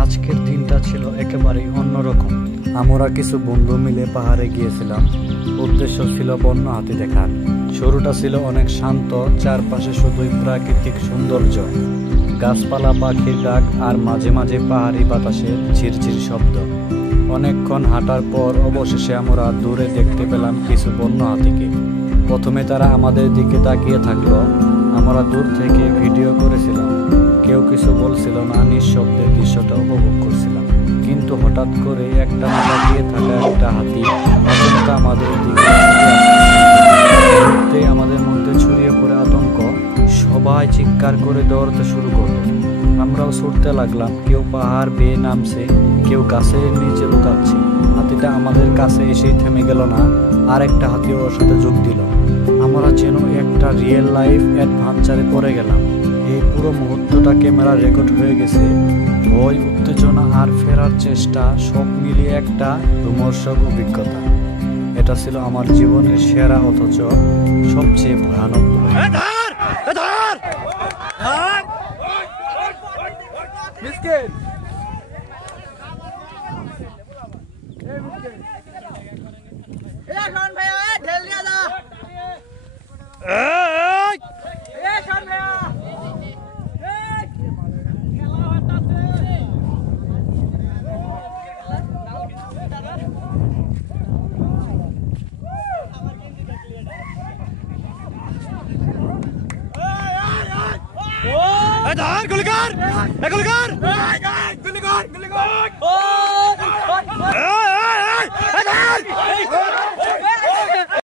আজকের দিনটা ছিল একেবারেই অন্যরকম। আমরা কিছু বন্ধু মিলে পাহাড়ে গিয়েছিলাম। উদ্দেশ্য ছিল বন্য হাতি দেখার। শুরুটা ছিল অনেক শান্ত, চারপাশে শুধুই প্রাকৃতিক সৌন্দর্য, গাছপালা, পাখির ডাক আর মাঝে মাঝে পাহাড়ি বাতাসের ঝিরঝির শব্দ। অনেকক্ষণ হাঁটার পর অবশেষে আমরা দূরে দেখতে পেলাম কিছু বন্য হাতিকে। প্রথমে তারা আমাদের দিকে তাকিয়ে থাকলো। আমরা দূর থেকে ভিডিও করেছিলাম, কেউ কিছু বলছিল না, নিঃশব্দে দৃশ্যটা উপভোগ করছিলাম। কিন্তু হঠাৎ করে একটা তাকিয়ে থাকা একটা হাতি আমাদের দিকে আমাদের মধ্যে ছড়িয়ে পড়ে আতঙ্ক। সবাই চিৎকার করে দৌড়তে শুরু করলো। আমরাও ছুটতে লাগলাম। কেউ পাহাড় বেয়ে নামছে, কেউ গাছের নিচে লুকাচ্ছে। হাতিটা আমাদের কাছে এসেই থেমে গেল না, আর একটা হাতি ওর সাথে যোগ দিল। আমরা যেন একটা রিয়েল লাইফ অ্যাডভেঞ্চারে পড়ে গেলাম। এই পুরো মুহূর্তটা ক্যামেরা রেকর্ড হয়ে গেছে। ভয়, উত্তেজনা আর ফেরার চেষ্টা সব মিলিয়ে একটা রোমাঞ্চক অভিজ্ঞতা। এটা ছিল আমার জীবনের সেরা অথচ সবচেয়ে ভয়ানক। গুলিকার